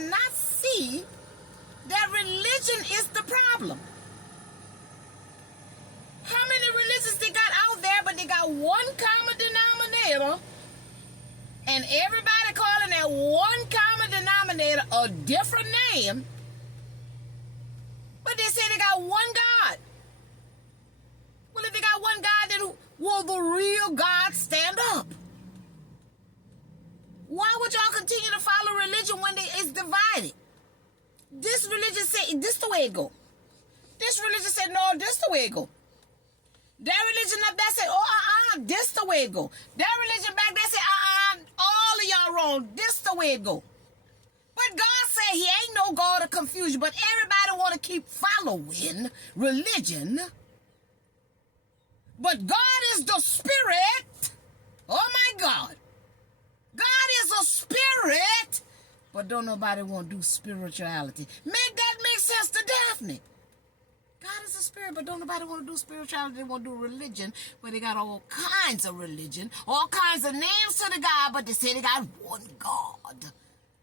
cannot see that religion is the problem. How many religions they got out there, but they got one common denominator, and everybody calling that one common denominator a different name, but they say they got one God. Well, if they got one God, then will the real God stand up? Why would y'all continue to follow religion when it's divided? This religion say this the way it go. This religion said no, this the way it go. That religion up there said this the way it go. That religion back there said all of y'all wrong. This the way it go. But God said He ain't no God of confusion. But everybody want to keep following religion. But God is the Spirit. Oh my God. God is a spirit. But don't nobody want to do spirituality. Make that make sense to Daphne. God is a spirit, but don't nobody want to do spirituality. They want to do religion, but they got all kinds of religion, all kinds of names to the God, but they say they got one God,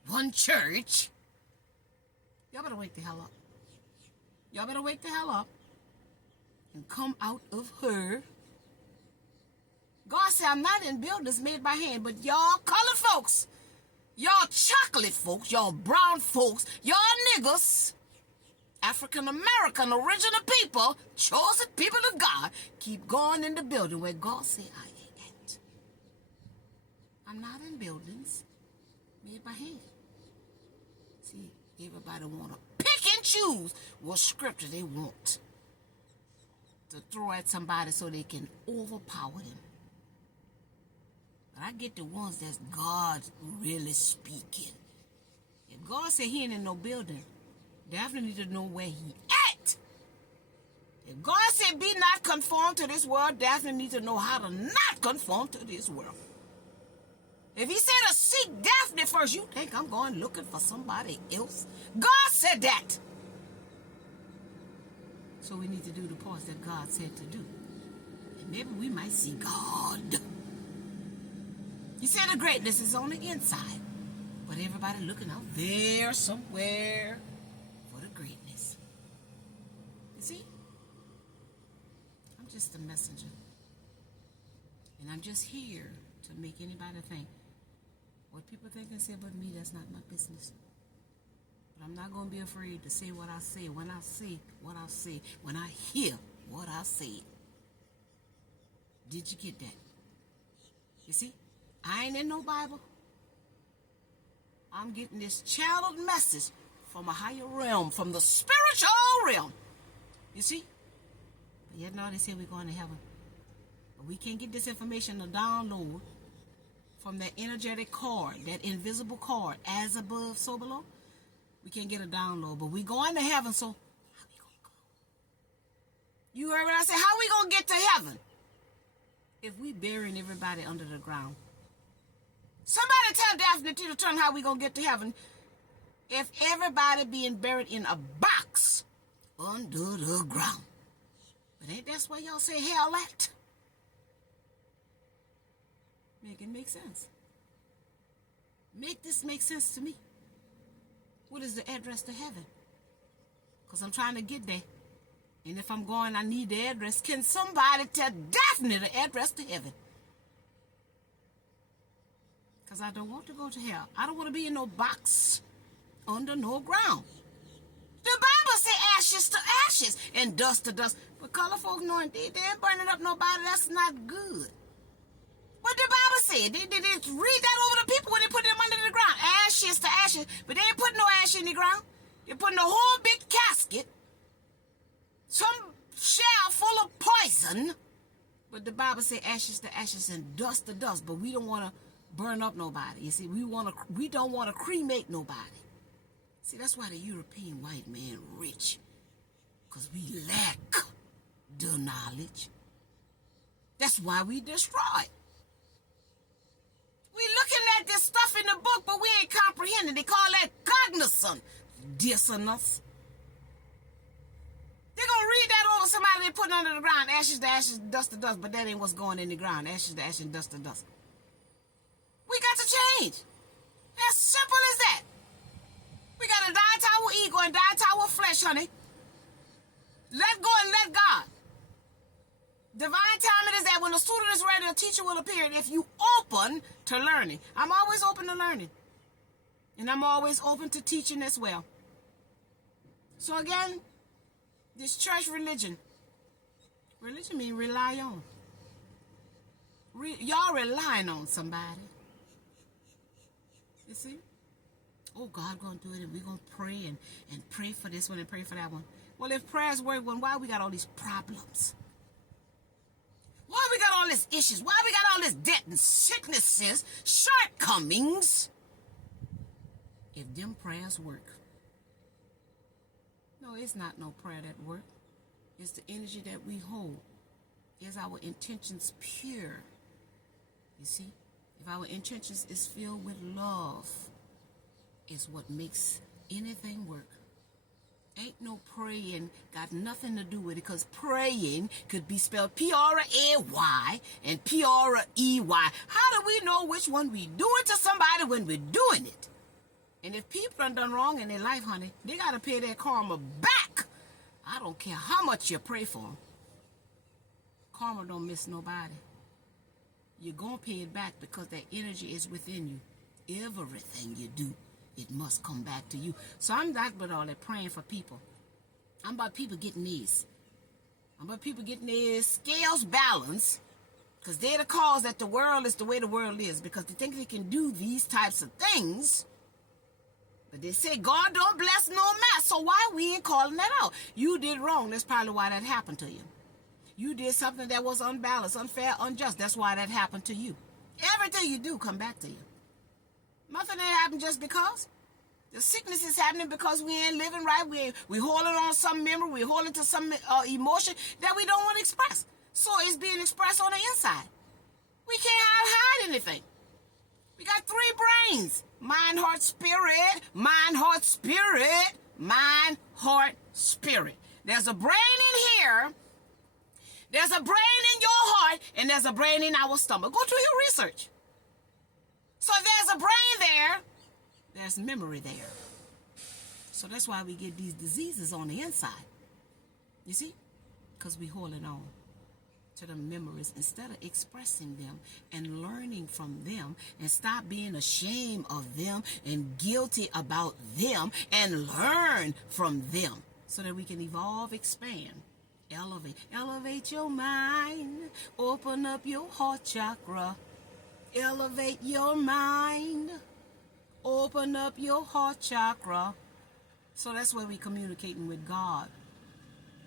one church. Y'all better wake the hell up. Y'all better wake the hell up and come out of her. God said, I'm not in buildings made by hand, but y'all colored folks, y'all chocolate folks, y'all brown folks, y'all niggas, African American original people, chosen people of God, keep going in the building where God said I ain't. I'm not in buildings made by hand. See, everybody want to pick and choose what scripture they want to throw at somebody so they can overpower them. But I get the ones that's God really speaking. If God said He ain't in no building, definitely need to know where He at. If God said be not conformed to this world, definitely need to know how to not conform to this world. If He said to seek Daphne first, you think I'm going looking for somebody else? God said that. So we need to do the parts that God said to do. And maybe we might see God. He said the greatness is on the inside. But everybody looking out there somewhere for the greatness. You see? I'm just a messenger. And I'm just here to make anybody think. What people think and say about me, that's not my business. But I'm not going to be afraid to say what I say, when I say what I say, when I hear what I say. Did you get that? You see? I ain't in no Bible. I'm getting this channeled message from a higher realm, from the spiritual realm. You see? But yet now they say we're going to heaven. But we can't get this information to download from that energetic cord, that invisible cord, as above, so below. We can't get a download, but we going to heaven, so how we going to go? You heard what I said? How we going to get to heaven? If we burying everybody under the ground. Somebody tell Daphne to turn how we going to get to heaven. If everybody being buried in a box under the ground. But ain't that where y'all say hell at? Make it make sense. Make this make sense to me. What is the address to heaven? Because I'm trying to get there. And if I'm going, I need the address. Can somebody tell Daphne the address to heaven? Because I don't want to go to hell. I don't want to be in no box under no ground. The Bible say ashes to ashes and dust to dust. But color folks knowing they ain't burning up nobody. That's not good. What the Bible said? They read that over the people when they put them under the ground. Ashes to ashes. But they ain't putting no ash in the ground. They're putting a whole big casket. Some shell full of poison. But the Bible says ashes to ashes and dust to dust. But we don't want to burn up nobody. You see, we don't want to cremate nobody. See, that's why the European white man rich. Because we lack the knowledge. That's why we destroy. We looking at this stuff in the book, but we ain't comprehending. They call that cognizant dissonance. They're going to read that over somebody they put under the ground. Ashes to ashes, dust to dust. But that ain't what's going in the ground. Ashes to ashes, dust to dust. We got to change. As simple as that. We got to die to our ego and die to our flesh, honey. Let go and let God. Divine timing is that when the student is ready, the teacher will appear. And if you open to learning, I'm always open to learning. And I'm always open to teaching as well. So again, this church religion means rely on. Y'all relying on somebody. You see? Oh, God gonna do it, and we're gonna pray and pray for this one and pray for that one. Well, if prayers work, well, why we got all these problems? Why we got all these issues? Why we got all this debt and sicknesses, shortcomings? If them prayers work. No, it's not no prayer that work. It's the energy that we hold. Is our intentions pure? You see? If our intentions is filled with love, is what makes anything work. Ain't no praying got nothing to do with it, because praying could be spelled P-R-A-Y and P-R-E-Y. How do we know which one we doing to somebody when we're doing it? And if people done wrong in their life, honey, they got to pay their karma back. I don't care how much you pray for them. Karma don't miss nobody. You're going to pay it back because that energy is within you. Everything you do, it must come back to you. So I'm not about all that praying for people. I'm about people getting these. I'm about people getting their scales balanced, because they're the cause that the world is the way the world is, because they think they can do these types of things. But they say God don't bless no mess, so why we ain't calling that out? You did wrong. That's probably why that happened to you. You did something that was unbalanced, unfair, unjust. That's why that happened to you. Everything you do come back to you. Nothing ain't happened just because. The sickness is happening because we ain't living right. We holding on some memory. We holding to some emotion that we don't want to express. So it's being expressed on the inside. We can't hide anything. We got 3 brains. Mind, heart, spirit. Mind, heart, spirit. Mind, heart, spirit. There's a brain in here. There's a brain in your heart. And there's a brain in our stomach. Go do your research. So if there's a brain there, there's memory there. So that's why we get these diseases on the inside. You see? Because we holding on to the memories instead of expressing them and learning from them, and stop being ashamed of them and guilty about them and learn from them, so that we can evolve, expand, elevate your mind, open up your heart chakra, elevate your mind, open up your heart chakra. So that's where we're communicating with God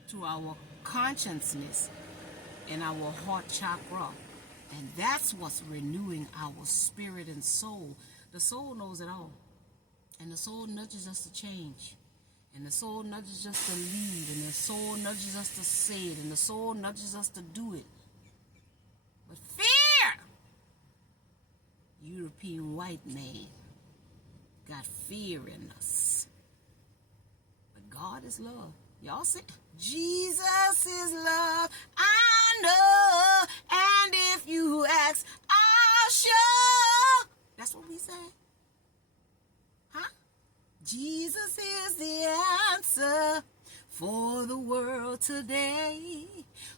through our consciousness and our heart chakra. And that's what's renewing our spirit and soul. The soul knows it all. And the soul nudges us to change. And the soul nudges us to lead. And the soul nudges us to say it. And the soul nudges us to do it. But fear! European white man got fear in us. But God is love. Y'all see? Jesus is love. I know. And if you ask, I'll show. That's what we say. Huh? Jesus is the answer for the world today.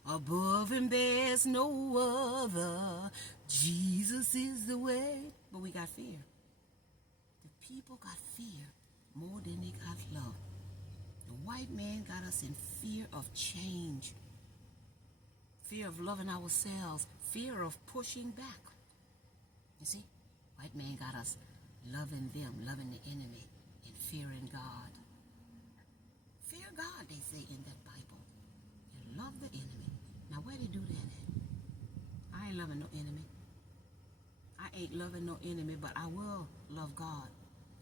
Above him there's no other. Jesus is the way. But we got fear. The people got fear more than they got love. The white man got us in fear of change. Fear of loving ourselves. Fear of pushing back. You see? White man got us loving them, loving the enemy, and fearing God. Fear God, they say in that Bible. And love the enemy. Now, where they do that at? I ain't loving no enemy. I ain't loving no enemy, but I will love God.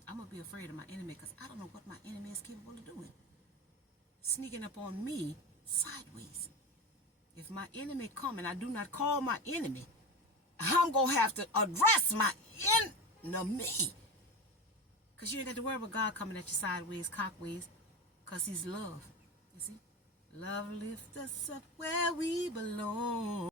I'm going to be afraid of my enemy because I don't know what my enemy is capable of doing. Sneaking up on me sideways. If my enemy come and I do not call my enemy, I'm going to have to address my enemy. Because you ain't got to worry about God coming at you sideways, cockways, because he's love. You see? Love lifts us up where we belong.